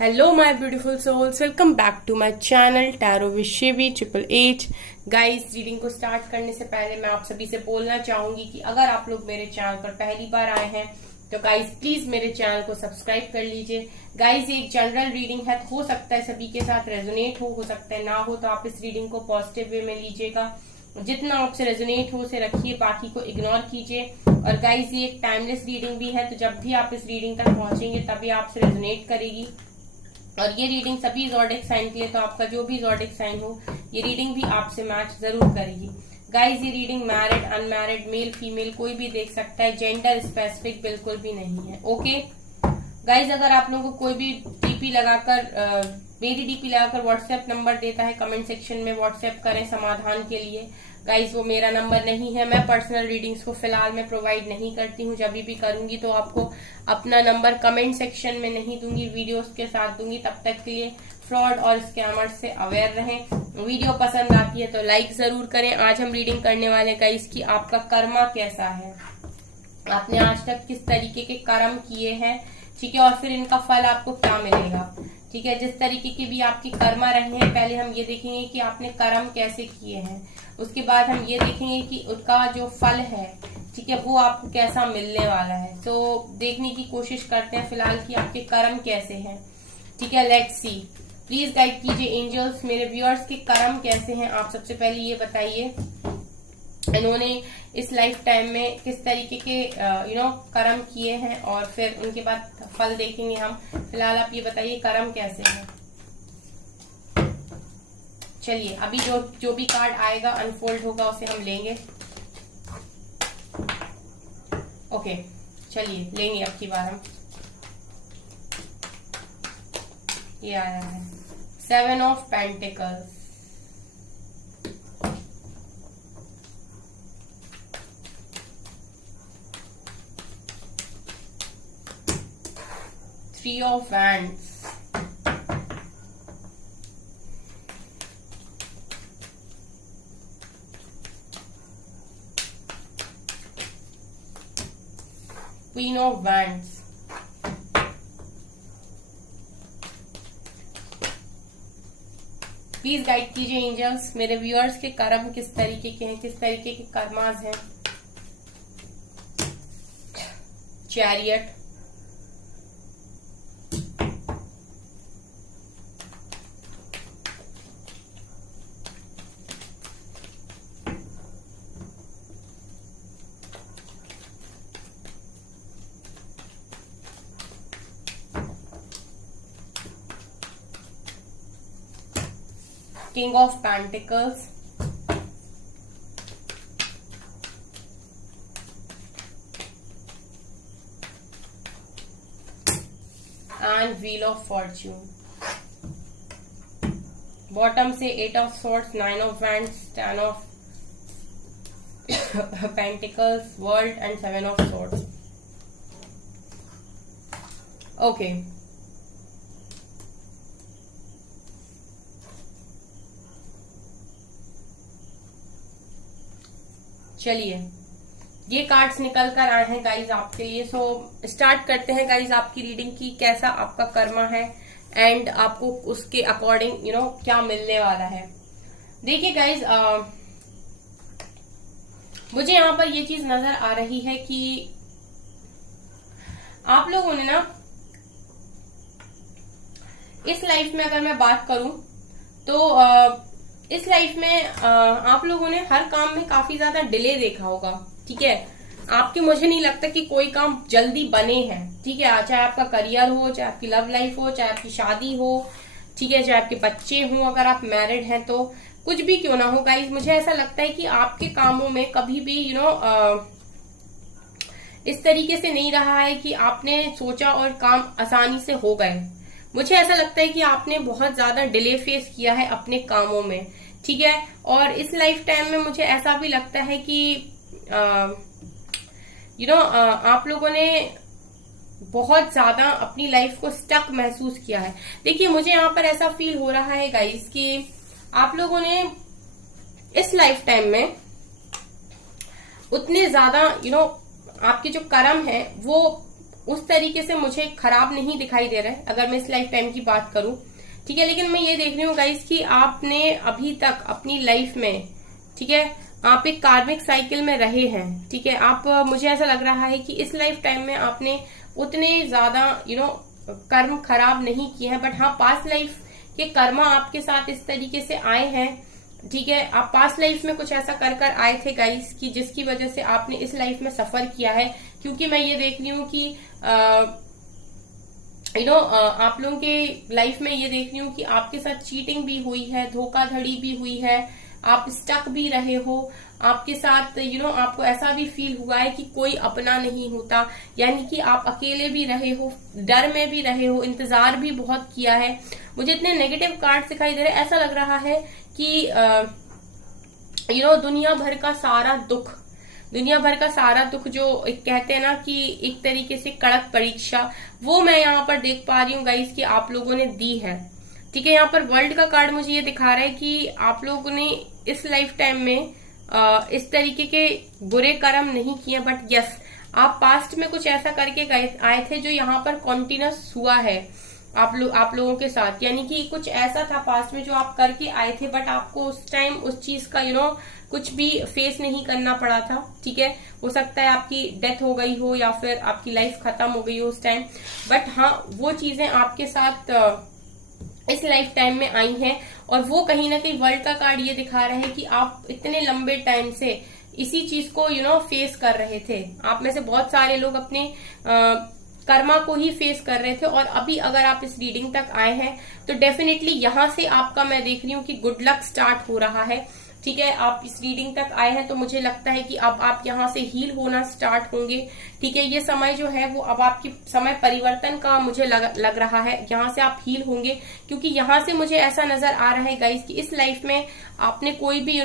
Hello my beautiful souls, welcome back to my channel tarot with Shivi 888। Guys, reading को start करने से पहले मैं आप सभी से बोलना चाहूंगी कि अगर आप लोग मेरे चैनल पर पहली बार आए हैं तो गाइस प्लीज मेरे चैनल को सब्सक्राइब कर लीजिए। गाइस, ये एक जनरल रीडिंग है, हो सकता है सभी के साथ रेजोनेट हो सकता है ना हो, तो आप इस रीडिंग को पॉजिटिव वे में लीजिएगा। जितना आपसे रेजोनेट हो उसे रखिए, बाकी को इग्नोर कीजिए। और गाइस, ये एक टाइमलेस रीडिंग भी है, तो जब भी आप इस रीडिंग तक पहुंचेंगे तभी आपसे रेजोनेट करेगी। और ये रीडिंग सभी ज़ोडिएक साइन के लिए, तो आपका जो भी ज़ोडिएक साइन हो ये रीडिंग भी आपसे मैच जरूर करेगी। गाइज, ये reading married, unmarried, male female कोई भी देख सकता है, जेंडर स्पेसिफिक बिल्कुल भी नहीं है। ओके गाइज, अगर आप लोगों को कोई भी डीपी लगाकर मेरी डीपी लगाकर व्हाट्सएप नंबर देता है, कमेंट सेक्शन में व्हाट्सएप करें समाधान के लिए। गाइज, वो मेरा नंबर नहीं है, मैं पर्सनल रीडिंग्स को फिलहाल मैं प्रोवाइड नहीं करती हूँ। जब भी करूंगी तो आपको अपना नंबर कमेंट सेक्शन में नहीं दूंगी, वीडियोस के साथ दूंगी। तब तक के लिए फ्रॉड और स्कैमर्स से अवेयर रहें। वीडियो पसंद आती है तो लाइक जरूर करें। आज हम रीडिंग करने वाले गाइज की आपका कर्मा कैसा है, आपने आज तक किस तरीके के कर्म किए हैं, ठीक है, और फिर इनका फल आपको क्या मिलेगा। ठीक है, जिस तरीके की भी आपकी कर्मा रहे हैं, पहले हम ये देखेंगे कि आपने कर्म कैसे किए हैं, उसके बाद हम ये देखेंगे कि उसका जो फल है, ठीक है, वो आपको कैसा मिलने वाला है। तो देखने की कोशिश करते हैं फिलहाल कि आपके कर्म कैसे हैं। ठीक है, लेट्स सी। प्लीज गाइड कीजिए एंजल्स, मेरे व्यूअर्स के कर्म कैसे हैं। आप सबसे पहले ये बताइए इन्होंने इस लाइफ टाइम में किस तरीके के कर्म किए हैं, और फिर उनके बाद फल देखेंगे हम। फिलहाल आप ये बताइए कर्म कैसे हैं। चलिए, अभी जो भी कार्ड आएगा अनफोल्ड होगा उसे हम लेंगे। ओके, चलिए लेंगे अब की बार हम। ये आया है 7 of pentacles, 3 of wands, queen of wands, please guide कीजिए एंजल्स, मेरे व्यूअर्स के कर्म किस तरीके के हैं, किस तरीके के कर्मास हैं। Chariot, King of Pentacles, and Wheel of Fortune। Bottom से 8 of Swords, 9 of Wands, 10 of Pentacles, World and 7 of Swords। Okay, चलिए ये कार्ड्स निकल कर आए हैं गाइज आपके लिए। सो स्टार्ट करते हैं गाइज आपकी रीडिंग की, कैसा आपका कर्मा है एंड आपको उसके अकॉर्डिंग क्या मिलने वाला है। देखिए गाइज, मुझे यहाँ पर ये चीज नजर आ रही है कि आप लोगों ने ना इस लाइफ में, अगर मैं बात करूं तो इस लाइफ में आप लोगों ने हर काम में काफी ज्यादा डिले देखा होगा। ठीक है, आपके मुझे नहीं लगता कि कोई काम जल्दी बने हैं। ठीक है, चाहे आपका करियर हो, चाहे आपकी लव लाइफ हो, चाहे आपकी शादी हो, ठीक है, चाहे आपके बच्चे हों, अगर आप मैरिड हैं तो कुछ भी क्यों ना हो गाइज, मुझे ऐसा लगता है कि आपके कामों में कभी भी इस तरीके से नहीं रहा है कि आपने सोचा और काम आसानी से हो गए। मुझे ऐसा लगता है कि आपने बहुत ज्यादा डिले फेस किया है अपने कामों में। ठीक है, और इस लाइफ टाइम में मुझे ऐसा भी लगता है कि आप लोगों ने बहुत ज्यादा अपनी लाइफ को स्टक महसूस किया है। देखिए, मुझे यहाँ पर ऐसा फील हो रहा है गाइस कि आप लोगों ने इस लाइफ टाइम में उतने ज्यादा आपके जो कर्म है वो उस तरीके से मुझे खराब नहीं दिखाई दे रहा है अगर मैं इस लाइफ टाइम की बात करूं, ठीक है। लेकिन मैं ये देख रही हूँ गाइस कि आपने अभी तक अपनी लाइफ में, ठीक है, आप एक कार्मिक साइकिल में रहे हैं, ठीक है। आप, मुझे ऐसा लग रहा है कि इस लाइफ टाइम में आपने उतने ज्यादा कर्म खराब नहीं किए हैं, बट हाँ पास्ट लाइफ के कर्मा आपके साथ इस तरीके से आए हैं, ठीक है। आप पास्ट लाइफ में कुछ ऐसा कर कर आए थे गाइस कि जिसकी वजह से आपने इस लाइफ में सफर किया है। क्योंकि मैं ये देख रही हूँ कि आप लोगों के लाइफ में ये देख रही हूँ कि आपके साथ चीटिंग भी हुई है, धोखाधड़ी भी हुई है, आप स्टक भी रहे हो, आपके साथ आपको ऐसा भी फील हुआ है कि कोई अपना नहीं होता, यानी कि आप अकेले भी रहे हो, डर में भी रहे हो, इंतजार भी बहुत किया है। मुझे इतने नेगेटिव कार्ड दिखाई दे रहे हैं, ऐसा लग रहा है कि दुनिया भर का सारा दुख जो एक कहते हैं ना कि एक तरीके से कड़क परीक्षा, वो मैं यहाँ पर देख पा रही हूँ गाइस कि आप लोगों ने दी है, ठीक है। यहाँ पर वर्ल्ड का कार्ड मुझे ये दिखा रहा है कि आप लोगों ने इस लाइफ टाइम में इस तरीके के बुरे कर्म नहीं किए, बट यस आप पास्ट में कुछ ऐसा करके आए थे जो यहाँ पर कॉन्टिन्यूस हुआ है आप लोगों के साथ, यानी कि कुछ ऐसा था पास्ट में जो आप करके आए थे, बट आपको उस टाइम उस चीज का कुछ भी फेस नहीं करना पड़ा था, ठीक है। हो सकता है आपकी डेथ हो गई हो या फिर आपकी लाइफ खत्म हो गई हो उस टाइम, बट हाँ वो चीजें आपके साथ इस लाइफ टाइम में आई हैं। और वो कहीं ना कहीं वर्ल्ड का कार्ड ये दिखा रहा है कि आप इतने लंबे टाइम से इसी चीज को फेस कर रहे थे। आप में से बहुत सारे लोग अपने कर्मा को ही फेस कर रहे थे, और अभी अगर आप इस रीडिंग तक आए हैं तो डेफिनेटली यहां से आपका, मैं देख रही हूँ कि गुड लक स्टार्ट हो रहा है, ठीक है। आप इस रीडिंग तक आए हैं तो मुझे लगता है कि अब आप यहाँ से हील होना स्टार्ट होंगे, ठीक है। ये समय जो है वो अब आपकी समय परिवर्तन का मुझे लग रहा है, यहाँ से आप हील होंगे। क्योंकि यहाँ से मुझे ऐसा नजर आ रहा है गाइस कि इस लाइफ में आपने कोई भी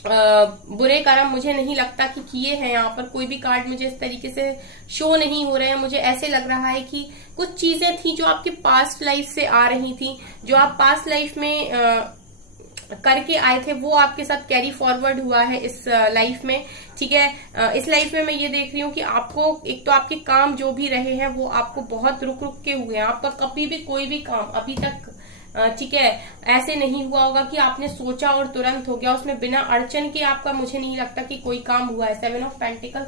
बुरे कर्म मुझे नहीं लगता कि किए हैं। यहाँ पर कोई भी कार्ड मुझे इस तरीके से शो नहीं हो रहे हैं। मुझे ऐसे लग रहा है कि कुछ चीजें थी जो आपकी पास्ट लाइफ से आ रही थी, जो आप पास्ट लाइफ में करके आए थे, वो आपके साथ कैरी फॉरवर्ड हुआ है इस लाइफ में, ठीक है। इस लाइफ में मैं ये देख रही हूँ कि आपको एक तो आपके काम जो भी रहे हैं वो आपको बहुत रुक रुक के हुए हैं। आपका कभी भी कोई भी काम अभी तक, ठीक है, ऐसे नहीं हुआ होगा कि आपने सोचा और तुरंत हो गया, उसमें बिना अड़चन के आपका मुझे नहीं लगता कि कोई काम हुआ है। 7 ऑफ पेंटिकल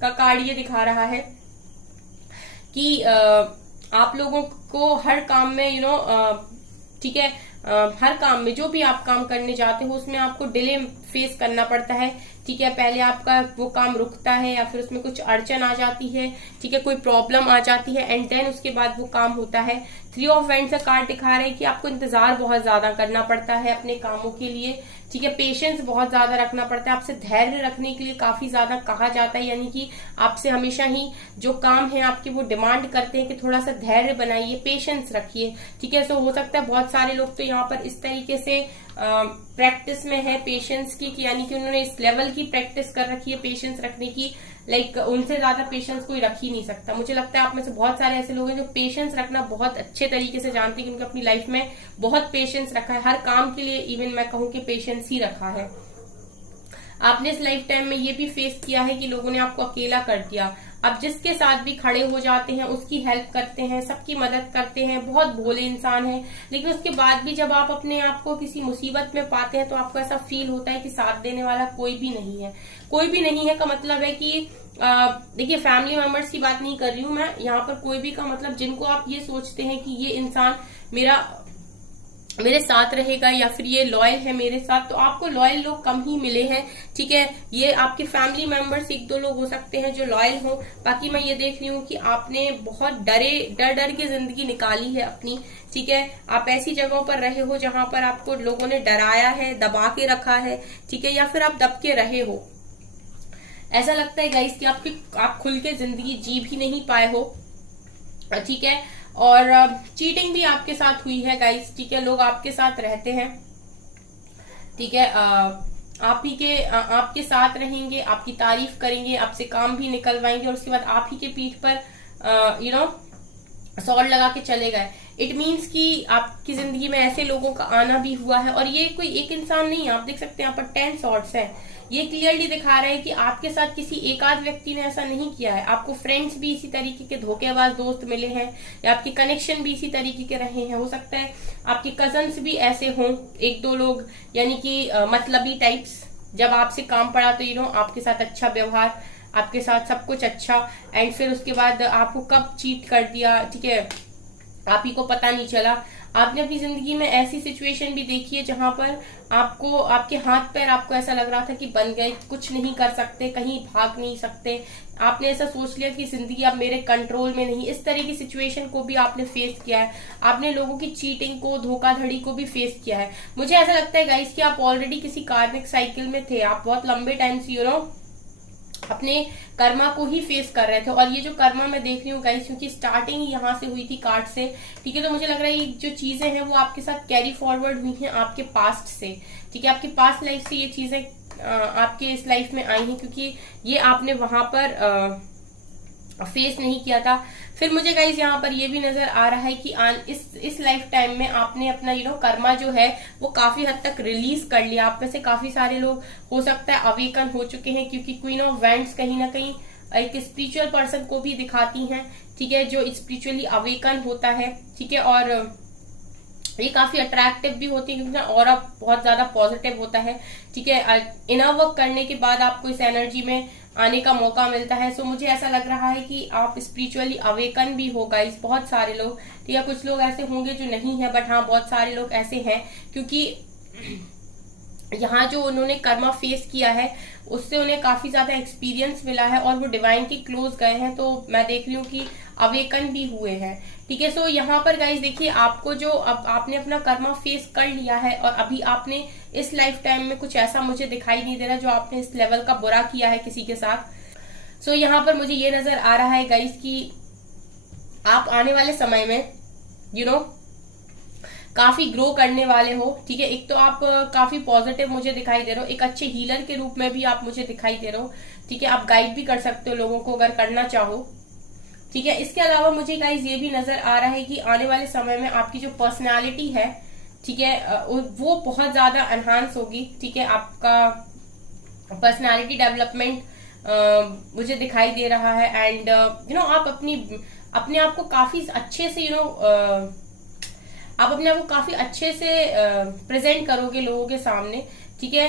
का कार्ड ये दिखा रहा है कि आप लोगों को हर काम में ठीक है, हर काम में जो भी आप काम करने जाते हो उसमें आपको डिले फेस करना पड़ता है, ठीक है। पहले आपका वो काम रुकता है या फिर उसमें कुछ अड़चन आ जाती है, ठीक है, कोई प्रॉब्लम आ जाती है, एंड देन उसके बाद वो काम होता है। 3 ऑफ वैंड्स का कार्ड दिखा रहा है कि आपको इंतजार बहुत ज्यादा करना पड़ता है अपने कामों के लिए, ठीक है। पेशेंस बहुत ज्यादा रखना पड़ता है, आपसे धैर्य रखने के लिए काफी ज्यादा कहा जाता है, यानी कि आपसे हमेशा ही जो काम है आपके वो डिमांड करते हैं कि थोड़ा सा धैर्य बनाइए, पेशेंस रखिए, ठीक है। सो हो सकता है बहुत सारे लोग तो यहाँ पर इस तरीके से प्रैक्टिस में है पेशेंस की, यानी कि उन्होंने इस लेवल की प्रैक्टिस कर रखी है पेशेंस रखने की, लाइक उनसे ज्यादा पेशेंस कोई रख ही नहीं सकता। मुझे लगता है आप में से बहुत सारे ऐसे लोग हैं जो पेशेंस रखना बहुत अच्छे तरीके से जानते हैं, क्योंकि अपनी लाइफ में बहुत पेशेंस रखा है, हर काम के लिए इवन मैं कहूँ कि पेशेंस ही रखा है। आपने इस लाइफ टाइम में ये भी फेस किया है कि लोगों ने आपको अकेला कर दिया। अब जिसके साथ भी खड़े हो जाते हैं उसकी हेल्प करते हैं, सबकी मदद करते हैं, बहुत भोले इंसान हैं, लेकिन उसके बाद भी जब आप अपने आप को किसी मुसीबत में पाते हैं तो आपको ऐसा फील होता है कि साथ देने वाला कोई भी नहीं है। कोई भी नहीं है का मतलब है कि देखिए, फैमिली मेंबर्स की बात नहीं कर रही हूँ मैं यहाँ पर, कोई भी का मतलब जिनको आप ये सोचते हैं कि ये इंसान मेरे साथ रहेगा या फिर ये लॉयल है मेरे साथ, तो आपको लॉयल लोग कम ही मिले हैं, ठीक है। ये आपके फैमिली मेंबर्स 1-2 लोग हो सकते हैं जो लॉयल हो, बाकी मैं ये देख रही हूँ कि आपने बहुत डर के जिंदगी निकाली है अपनी, ठीक है। आप ऐसी जगहों पर रहे हो जहां पर आपको लोगों ने डराया है, दबा के रखा है, ठीक है, या फिर आप दब के रहे हो। ऐसा लगता है गाइस कि आप खुल के जिंदगी जी भी नहीं पाए हो, ठीक है। और चीटिंग भी आपके साथ हुई है गाइस, ठीक है। लोग आपके साथ रहते हैं, ठीक है, आपके साथ रहेंगे, आपकी तारीफ करेंगे, आपसे काम भी निकलवाएंगे और उसके बाद आप ही के पीठ पर सॉल्ट लगा के चले गए। इट मीन्स कि आपकी जिंदगी में ऐसे लोगों का आना भी हुआ है, और ये कोई एक इंसान नहीं है। आप देख सकते हैं यहाँ पर 10 सॉर्ड्स हैं, ये क्लियरली दिखा रहा है कि आपके साथ किसी एक आध व्यक्ति ने ऐसा नहीं किया है, आपको फ्रेंड्स भी इसी तरीके के धोखेबाज दोस्त मिले हैं, या आपके कनेक्शन भी इसी तरीके के रहे हैं। हो सकता है आपके कजन्स भी ऐसे हों, एक दो लोग, यानी कि मतलबी टाइप्स। जब आपसे काम पड़ा तो आपके साथ अच्छा व्यवहार, आपके साथ सब कुछ अच्छा, एंड फिर उसके बाद आपको कब चीट कर दिया, ठीक है, आप ही को पता नहीं चला। आपने अपनी जिंदगी में ऐसी सिचुएशन भी देखी है जहां पर आपको, आपके हाथ पैर, आपको ऐसा लग रहा था कि बन गए, कुछ नहीं कर सकते, कहीं भाग नहीं सकते, आपने ऐसा सोच लिया कि जिंदगी अब मेरे कंट्रोल में नहीं। इस तरह की सिचुएशन को भी आपने फेस किया है। आपने लोगों की चीटिंग को, धोखाधड़ी को भी फेस किया है। मुझे ऐसा लगता है गाइस कि आप ऑलरेडी किसी कार्मिक साइकिल में थे, आप बहुत लंबे टाइम से अपने कर्मा को ही फेस कर रहे थे। और ये जो कर्मा मैं देख रही हूँ गाइस, क्योंकि स्टार्टिंग ही यहाँ से हुई थी कार्ड से, ठीक है, तो मुझे लग रहा है ये जो चीजें हैं वो आपके साथ कैरी फॉरवर्ड हुई हैं आपके पास्ट से, ठीक है, आपकी पास्ट लाइफ से ये चीजें आपके इस लाइफ में आई हैं, क्योंकि ये आपने वहां पर फेस नहीं किया था। फिर मुझे गाइज यहाँ पर ये भी नजर आ रहा है कि इस लाइफ टाइम में आपने अपना कर्मा जो है वो काफी हद तक रिलीज कर लिया। आप में से काफी सारे लोग हो सकता है अवेकन हो चुके हैं, क्योंकि क्वीन ऑफ वैंड्स कहीं ना कहीं एक स्पिरिचुअल पर्सन को भी दिखाती हैं, ठीक है, जो स्पिरिचुअली अवेकन होता है, ठीक है, और ये काफी अट्रैक्टिव भी होती है क्योंकि और बहुत ज्यादा पॉजिटिव होता है, ठीक है। इनर वर्क करने के बाद आपको इस एनर्जी में आने का मौका मिलता है। सो मुझे ऐसा लग रहा है कि आप स्पिरिचुअली अवेकन भी हो गाइस, बहुत सारे लोग, ठीक है, कुछ लोग ऐसे होंगे जो नहीं है, बट हाँ बहुत सारे लोग ऐसे हैं, क्योंकि यहाँ जो उन्होंने कर्मा फेस किया है उससे उन्हें काफी ज्यादा एक्सपीरियंस मिला है और वो डिवाइन के क्लोज गए हैं। तो मैं देख रही हूँ कि अवेकन भी हुए हैं, ठीक है। सो यहाँ पर गाइस देखिए, आपको जो अब आपने अपना कर्मा फेस कर लिया है और अभी आपने इस लाइफ टाइम में कुछ ऐसा मुझे दिखाई नहीं दे रहा जो आपने इस लेवल का बुरा किया है किसी के साथ। सो यहाँ पर मुझे ये नजर आ रहा है गाइस कि आप आने वाले समय में काफी ग्रो करने वाले हो, ठीक है। एक तो आप काफी पॉजिटिव मुझे दिखाई दे रहे हो, एक अच्छे हीलर के रूप में भी आप मुझे दिखाई दे रहे हो, ठीक है। आप गाइड भी कर सकते हो लोगों को अगर करना चाहो, ठीक है। इसके अलावा मुझे गाइस ये भी नजर आ रहा है कि आने वाले समय में आपकी जो पर्सनैलिटी है, ठीक है, वो बहुत ज्यादा एनहांस होगी, ठीक है। आपका पर्सनैलिटी डेवलपमेंट मुझे दिखाई दे रहा है, एंड आप अपने आप को काफी अच्छे से आप अपने आप को काफी अच्छे से प्रेजेंट करोगे लोगों के सामने, ठीक है।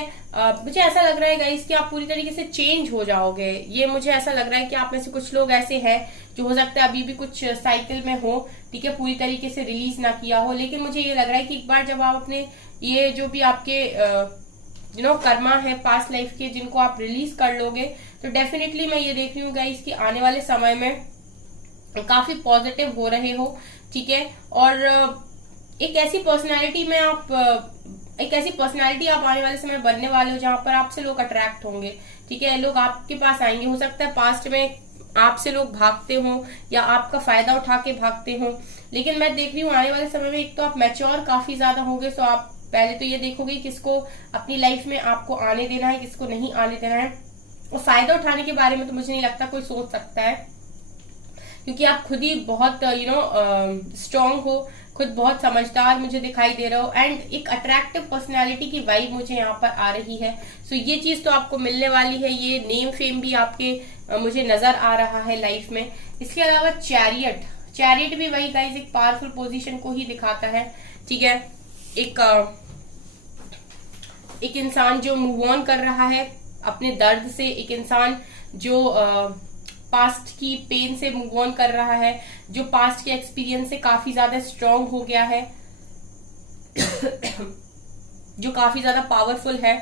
मुझे ऐसा लग रहा है गाइस कि आप पूरी तरीके से चेंज हो जाओगे। ये मुझे ऐसा लग रहा है कि आप में से कुछ लोग ऐसे हैं जो हो सकता है अभी भी कुछ साइकिल में हो, ठीक है, पूरी तरीके से रिलीज ना किया हो, लेकिन मुझे ये लग रहा है कि एक बार जब आप अपने ये जो भी आपके कर्मा है पास्ट लाइफ के, जिनको आप रिलीज कर लोगे, तो डेफिनेटली मैं ये देख रही हूँ गाइस कि आने वाले समय में काफी पॉजिटिव हो रहे हो, ठीक है। और एक ऐसी पर्सनालिटी आप आने वाले समय बनने वाले हो जहां पर आपसे लोग अट्रैक्ट होंगे, ठीक है, लोग आपके पास आएंगे। हो सकता है पास्ट में आपसे लोग भागते हो या आपका फायदा उठा के भागते हो, लेकिन मैं देख रही हूँ आने वाले समय में एक तो आप मैच्योर काफी ज्यादा होंगे। सो आप पहले तो ये देखोगे किसको अपनी लाइफ में आपको आने देना है, किसको नहीं आने देना है। और फायदा उठाने के बारे में तो मुझे नहीं लगता कोई सोच सकता है, क्योंकि आप खुद ही बहुत स्ट्रांग हो, खुद बहुत समझदार मुझे दिखाई दे रहे हो, एंड एक अट्रैक्टिव पर्सनालिटी की वाइब मुझे यहाँ पर आ रही है। सो ये चीज तो आपको मिलने वाली है, ये नेम फेम भी आपके मुझे नजर आ रहा है लाइफ में। इसके अलावा चैरियट भी वही गाइस एक पावरफुल पोजीशन को ही दिखाता है, ठीक है। एक इंसान जो मूव ऑन कर रहा है अपने दर्द से, एक इंसान जो पास्ट की पेन से मूव ऑन कर रहा है, जो पास्ट के एक्सपीरियंस से काफी ज्यादा स्ट्रांग हो गया है, जो काफी ज्यादा पावरफुल है।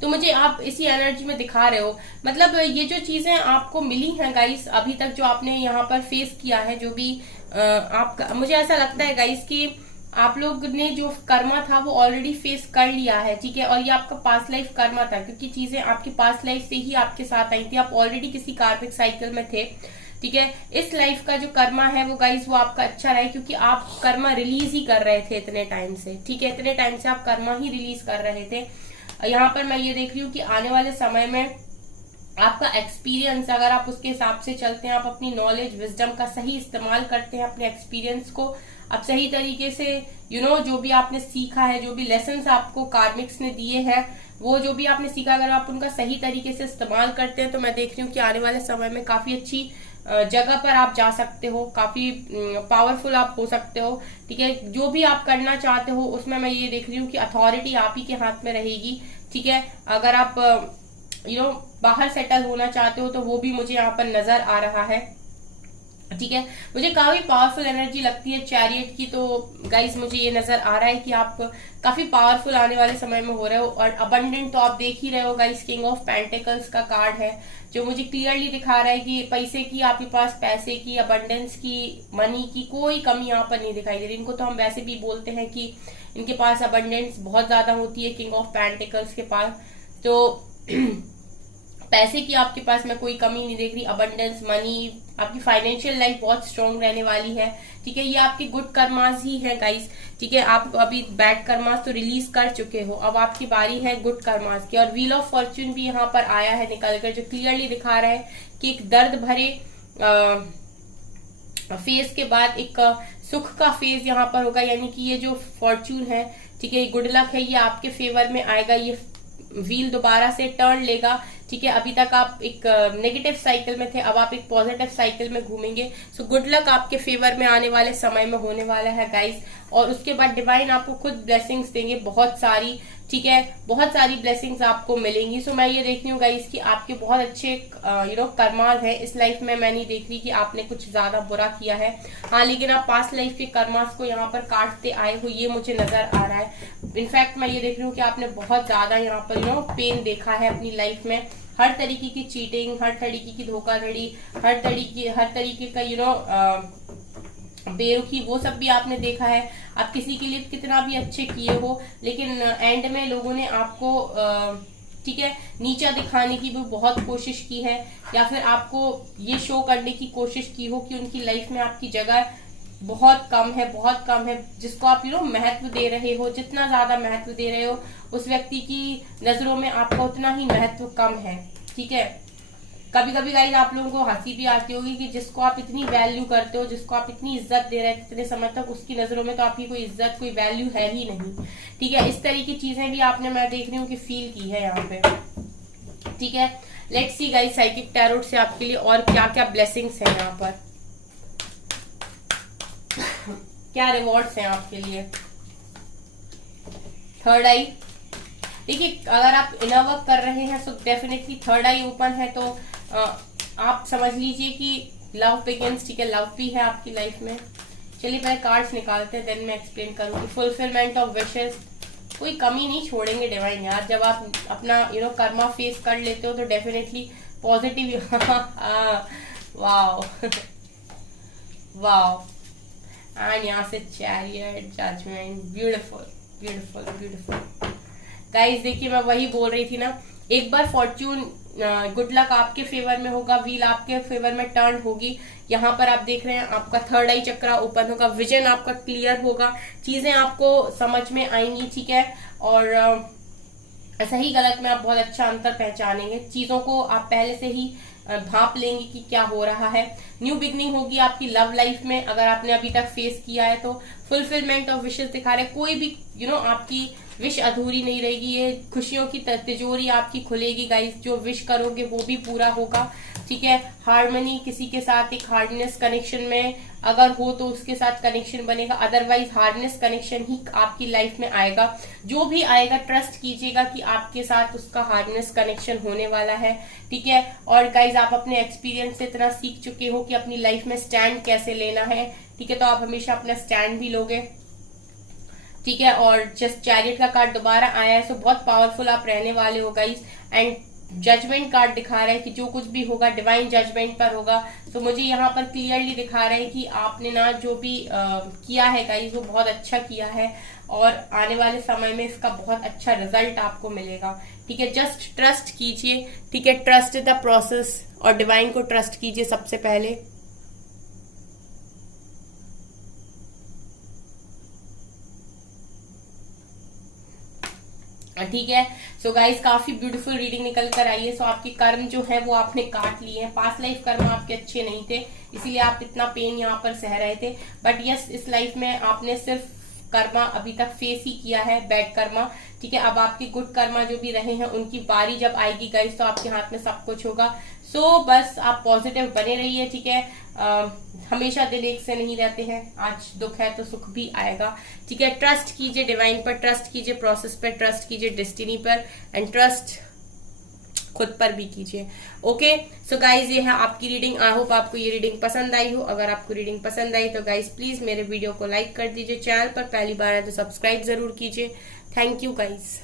तो मुझे आप इसी एनर्जी में दिखा रहे हो, मतलब ये जो चीजें आपको मिली हैं गाइस अभी तक, जो आपने यहाँ पर फेस किया है, जो भी आपका, मुझे ऐसा लगता है गाइस कि आप लोग ने जो कर्मा था वो ऑलरेडी फेस कर लिया है, ठीक है। और ये आपका पास्ट लाइफ कर्मा था, क्योंकि चीजें आपकी पास्ट लाइफ से ही आपके साथ आई थी, आप ऑलरेडी किसी कार्मिक साइकिल में थे, ठीक है। इस लाइफ का जो कर्मा है वो गाइस वो आपका अच्छा रहा है, क्योंकि आप कर्मा रिलीज ही कर रहे थे इतने टाइम से, ठीक है, इतने टाइम से आप कर्मा ही रिलीज कर रहे थे। यहाँ पर मैं ये देख रही हूँ कि आने वाले समय में आपका एक्सपीरियंस, अगर आप उसके हिसाब से चलते हैं, आप अपनी नॉलेज विजडम का सही इस्तेमाल करते हैं, अपने एक्सपीरियंस को आप सही तरीके से जो भी आपने सीखा है, जो भी लेसन्स आपको कार्मिक्स ने दिए हैं, वो जो भी आपने सीखा, अगर आप उनका सही तरीके से इस्तेमाल करते हैं तो मैं देख रही हूँ कि आने वाले समय में काफी अच्छी जगह पर आप जा सकते हो, काफी पावरफुल आप हो सकते हो। ठीक है, जो भी आप करना चाहते हो उसमें मैं ये देख रही हूँ कि अथॉरिटी आप ही के हाथ में रहेगी। ठीक है, अगर आप बाहर सेटल होना चाहते हो तो वो भी मुझे यहाँ पर नजर आ रहा है। ठीक है, मुझे काफी पावरफुल एनर्जी लगती है चैरियट की। तो गाइस मुझे ये नजर आ रहा है कि आप काफी पावरफुल आने वाले समय में हो रहे हो। और अबंडेंट तो आप देख ही रहे हो गाइस, किंग ऑफ पेंटिकल्स का कार्ड है जो मुझे क्लियरली दिखा रहा है कि पैसे की, आपके पास पैसे की, अबंडेंस की, मनी की कोई कमी यहाँ पर नहीं दिखाई दे रही। इनको तो हम वैसे भी बोलते हैं कि इनके पास अबंडेंस बहुत ज्यादा होती है किंग ऑफ पेंटिकल्स के पास। तो पैसे की आपके पास मैं कोई कमी नहीं देख रही, अबंडेंस, मनी, आपकी फाइनेंशियल लाइफ बहुत स्ट्रांग रहने वाली है। ठीक है, ये आपके गुड कर्मास ही है गाइस। ठीक है, आप अभी बैड कर्मास तो रिलीज कर चुके हो, अब आपकी बारी है गुड कर्मास की। और व्हील ऑफ फॉर्च्यून भी यहाँ पर आया है निकलकर, जो क्लियरली दिखा रहा है कि एक दर्द भरे फेज के बाद एक सुख का फेज यहाँ पर होगा। यानी कि ये जो फॉर्च्यून है, ठीक है, गुड लक है, ये आपके फेवर में आएगा। ये व्हील दोबारा से टर्न लेगा। ठीक है, अभी तक आप एक नेगेटिव साइकिल में थे, अब आप एक पॉजिटिव साइकिल में घूमेंगे। सो गुड लक आपके फेवर में आने वाले समय में होने वाला है गाइस। और उसके बाद डिवाइन आपको खुद ब्लेसिंग्स देंगे बहुत सारी। ठीक है, बहुत सारी ब्लेसिंग्स आपको मिलेंगी। सो मैं ये देख रही हूँ गाइस कि आपके बहुत अच्छे कर्मास है इस लाइफ में। मैं नहीं देख रही कि आपने कुछ ज्यादा बुरा किया है। हाँ, लेकिन आप पास्ट लाइफ के कर्मास को यहाँ पर काटते आए हो, ये मुझे नजर आ रहा है। इनफैक्ट मैं ये देख रही हूँ कि आपने बहुत ज्यादा यहाँ पर पेन देखा है अपनी लाइफ में। हर तरीके की चीटिंग, हर तरीके की धोखाधड़ी, हर तरीके का बेरुखी, वो सब भी आपने देखा है। आप किसी के लिए कितना भी अच्छे किए हो, लेकिन एंड में लोगों ने आपको ठीक है नीचा दिखाने की भी बहुत कोशिश की है, या फिर आपको ये शो करने की कोशिश की हो कि उनकी लाइफ में आपकी जगह बहुत कम है, बहुत कम है। जिसको आप महत्व दे रहे हो, जितना ज्यादा महत्व दे रहे हो, उस व्यक्ति की नजरों में आपका उतना ही महत्व कम है। ठीक है, कभी कभी गाइस आप लोगों को हंसी भी आती होगी कि जिसको आप इतनी वैल्यू करते हो, जिसको आप इतनी इज्जत दे रहे थे इतने समय तक, उसकी नजरों में तो आपकी कोई इज्जत, कोई वैल्यू है ही नहीं। ठीक है, इस तरह की चीजें भी आपने, मैं देख रही हूँ कि फील की है यहाँ पे। ठीक है, let's see guys psychic tarot से आपके लिए और क्या क्या ब्लेसिंग्स है यहाँ पर, क्या रिवॉर्ड्स हैं आपके लिए। थर्ड आई, देखिए अगर आप इनर वर्क कर रहे हैं तो डेफिनेटली थर्ड आई ओपन है, तो आप समझ लीजिए कि लव बिगिंस। ठीक है, लव भी है आपकी लाइफ में। चलिए पहले कार्ड्स निकालते हैं, देन मैं एक्सप्लेन करूंगी। फुलफिलमेंट ऑफ विशेस, कोई कमी नहीं छोड़ेंगे डिवाइन यार। जब आप अपना कर्मा फेस कर लेते हो तो definitely positive wow wow. And यहाँ से chariot, judgement, beautiful beautiful beautiful. Guys देखिए मैं वही बोल रही थी ना, एक बार फॉर्च्यून गुड लक आपके फेवर में होगा, व्हील आपके फेवर में टर्न होगी। यहाँ पर आप देख रहे हैं आपका थर्ड आई चक्रा ओपन होगा, विजन आपका क्लियर होगा, चीजें आपको समझ में आएंगी। ठीक है, और सही गलत में आप बहुत अच्छा अंतर पहचानेंगे। चीजों को आप पहले से ही भाप लेंगे कि क्या हो रहा है। न्यू बिगनिंग होगी आपकी लव लाइफ में, अगर आपने अभी तक फेस किया है तो। फुलफिलमेंट ऑफ विशेस दिखा रहे, कोई भी आपकी विश अधूरी नहीं रहेगी। ये खुशियों की तिजोरी आपकी खुलेगी गाइस, जो विश करोगे वो भी पूरा होगा। ठीक है, हार्मनी, किसी के साथ एक हार्डनेस कनेक्शन में अगर हो तो उसके साथ कनेक्शन बनेगा, अदरवाइज हार्डनेस कनेक्शन ही आपकी लाइफ में आएगा। जो भी आएगा ट्रस्ट कीजिएगा कि आपके साथ उसका हार्डनेस कनेक्शन होने वाला है। ठीक है, और गाइज आप अपने एक्सपीरियंस से इतना सीख चुके हो कि अपनी लाइफ में स्टैंड कैसे लेना है। ठीक है, तो आप हमेशा अपना स्टैंड भी लोगे। ठीक है, और जस्ट चैरियट का कार्ड दोबारा आया है, सो बहुत पावरफुल आप रहने वाले हो गाइस। एंड जजमेंट कार्ड दिखा रहा है कि जो कुछ भी होगा डिवाइन जजमेंट पर होगा। तो मुझे यहाँ पर क्लियरली दिखा रहा है कि आपने ना जो भी किया है गाइस वो बहुत अच्छा किया है, और आने वाले समय में इसका बहुत अच्छा रिजल्ट आपको मिलेगा। ठीक है, जस्ट ट्रस्ट कीजिए। ठीक है, ट्रस्ट द प्रोसेस, और डिवाइन को ट्रस्ट कीजिए सबसे पहले। ठीक है। सो गाइस काफी ब्यूटीफुल रीडिंग निकल कर आई है। सो आपके कर्म जो है वो आपने काट लिए हैं। पास्ट लाइफ कर्म आपके अच्छे नहीं थे, इसीलिए आप इतना पेन यहाँ पर सह रहे थे। बट यस, इस लाइफ में आपने सिर्फ कर्मा अभी तक फेस ही किया है, बैड कर्मा। ठीक है, अब आपके गुड कर्मा जो भी रहे हैं उनकी बारी जब आएगी गाइस तो आपके हाथ में सब कुछ होगा। सो बस आप पॉजिटिव बने रहिए। ठीक है, हमेशा दिल एक से नहीं रहते हैं, आज दुख है तो सुख भी आएगा। ठीक है, ट्रस्ट कीजिए डिवाइन पर, ट्रस्ट कीजिए प्रोसेस पर, ट्रस्ट कीजिए डेस्टिनी पर, एंड ट्रस्ट खुद पर भी कीजिए। ओके, सो गाइज ये है आपकी रीडिंग। आई होप आपको ये रीडिंग पसंद आई हो। अगर आपको रीडिंग पसंद आई तो गाइज प्लीज मेरे वीडियो को लाइक कर दीजिए। चैनल पर पहली बार है तो सब्सक्राइब जरूर कीजिए। Thank you guys.